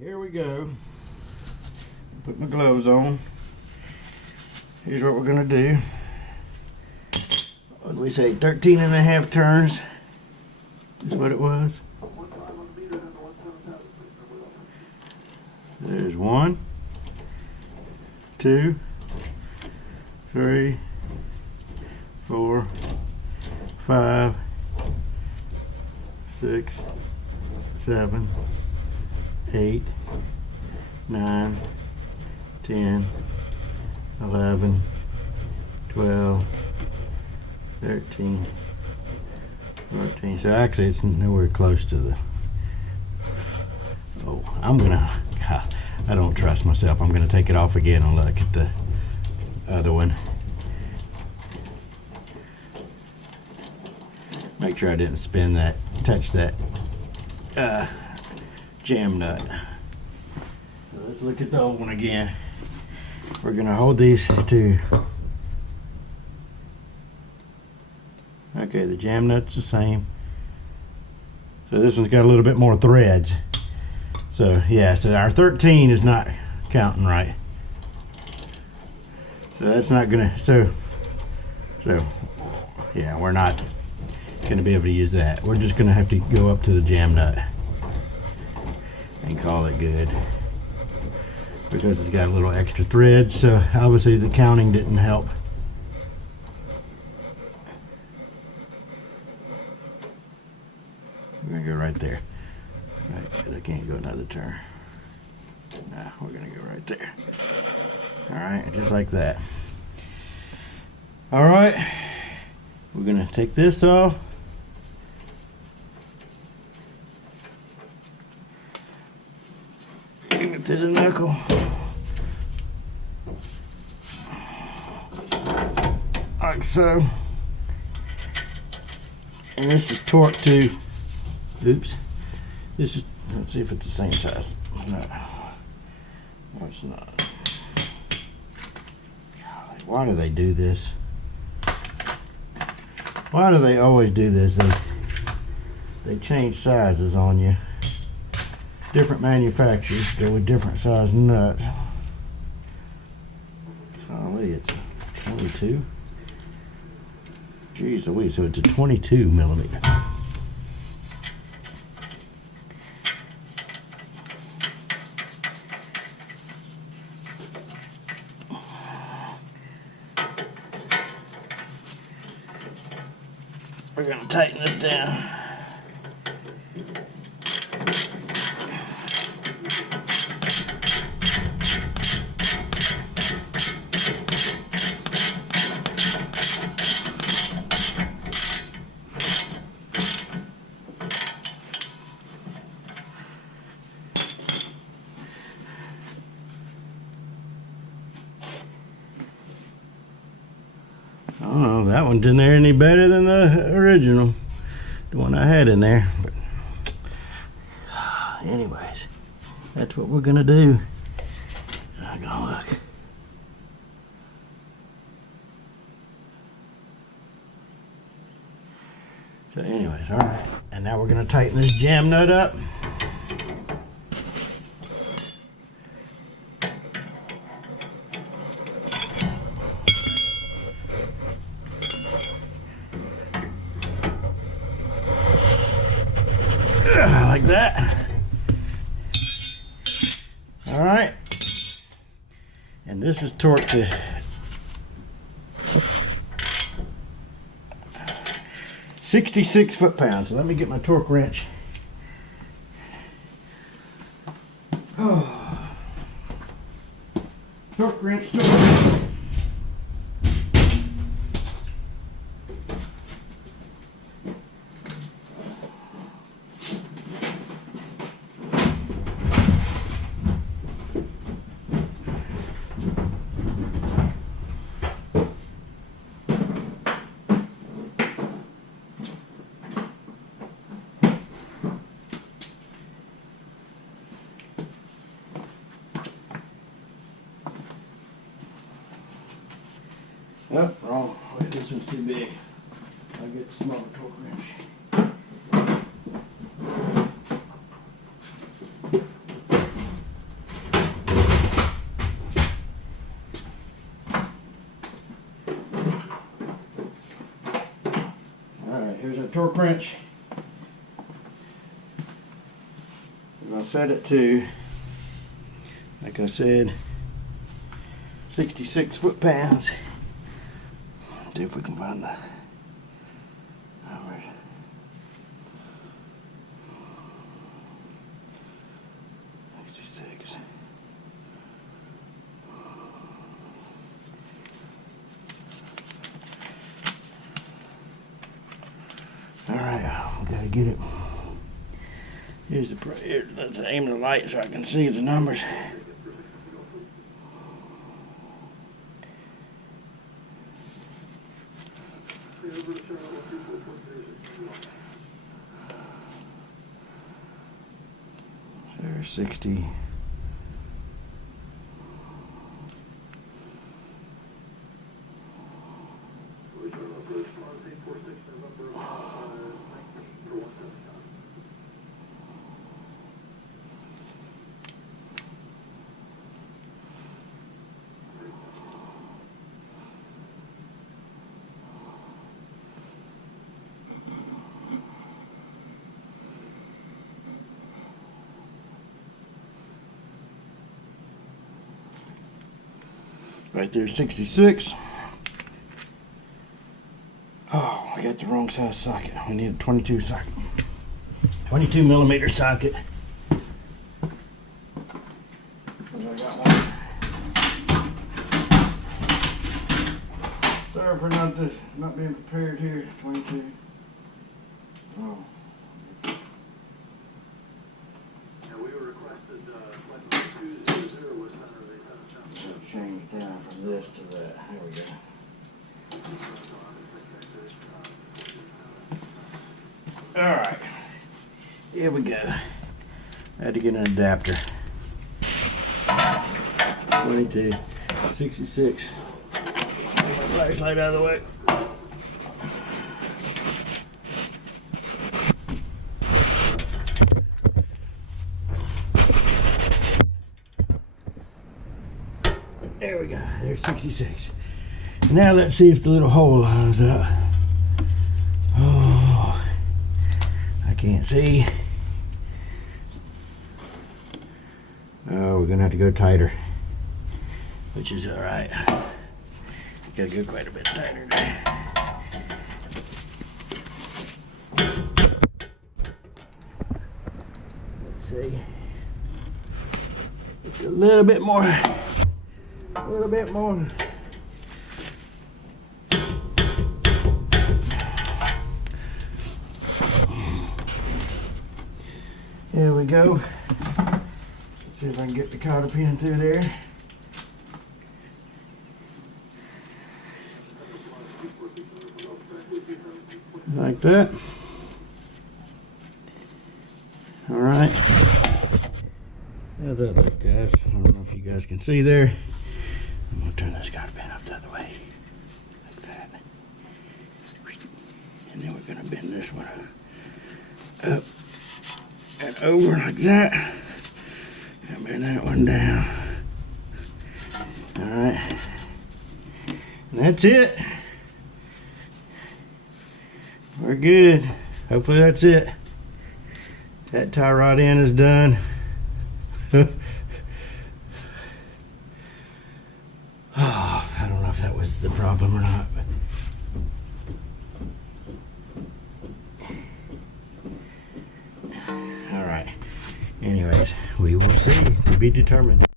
Here we go. Put my gloves on. Here's what we're gonna do. What did we say? 13 and a half turns is what it was. There's 1, 2, 3, 4, 5, 6, 7, 8, 9, 10, 11, 12, 13, 14. So actually it's nowhere close to the... Oh, I don't trust myself. I'm gonna take it off again and look at the other one. Make sure I didn't touch that jam nut. So let's look at the old one again. We're gonna hold these two. Okay, the jam nut's the same. So this one's got a little bit more threads. So yeah, so our 13 is not counting right. So that's not gonna, so yeah, we're not gonna be able to use that. We're just gonna have to go up to the jam nut and call it good, because it's got a little extra thread. So obviously the counting didn't help. We're gonna go right there. Right, because I can't go another turn. Nah, we're gonna go right there. Alright, just like that. Alright, we're gonna take this off. Bring it to the knuckle. Like so. And this is torqued to, oops. This is, let's see if it's the same size. No, it's not. Golly, why do they do this? Why do they always do this? They change sizes on you. Different manufacturers go with different size nuts. Golly, it's a 22. Jeez Louise, so it's a 22 millimeter. We're going to tighten this down. Oh, that one didn't air any better than the original, the one I had in there. But anyways, that's what we're gonna do. I'm gonna look. So anyways, all right. And now we're gonna tighten this jam nut up. Like that. All right, and this is torqued to 66 foot-pounds. So let me get my torque wrench. Oh. Torque wrench, torque wrench. Oh, wrong. Wait, this one's too big. I'll get the smaller torque wrench. torque wrench. We're going to set it to, like I said, 66 foot-pounds. See if we can find the numbers. Alright, we gotta get it. Here, let's aim the light so I can see the numbers. There's 60. Right there, 66. Oh, I got the wrong size socket. We need a 22 socket. 22 millimeter socket. I got one. Sorry for not being prepared here. 22. Oh. Change down from this to that. There we go. Alright. Here we go. I had to get an adapter. 22. 66. Get my flashlight out of the way. There we go, there's 66. Now let's see if the little hole lines up. Oh, I can't see. Oh, we're gonna have to go tighter, which is all right. Gotta go quite a bit tighter there. Let's see. Just a little bit more. A little bit more. There we go. Let's see if I can get the cotter pin through there. Like that. All right. How's that look, guys? I don't know if you guys can see there. I'm going to turn this cotter pin up the other way, like that. And then we're going to bend this one up and over like that. And bend that one down. Alright. And that's it. We're good. Hopefully that's it. That tie rod end is done. I don't know if that was the problem or not. All right. Anyways, we will see. To be determined.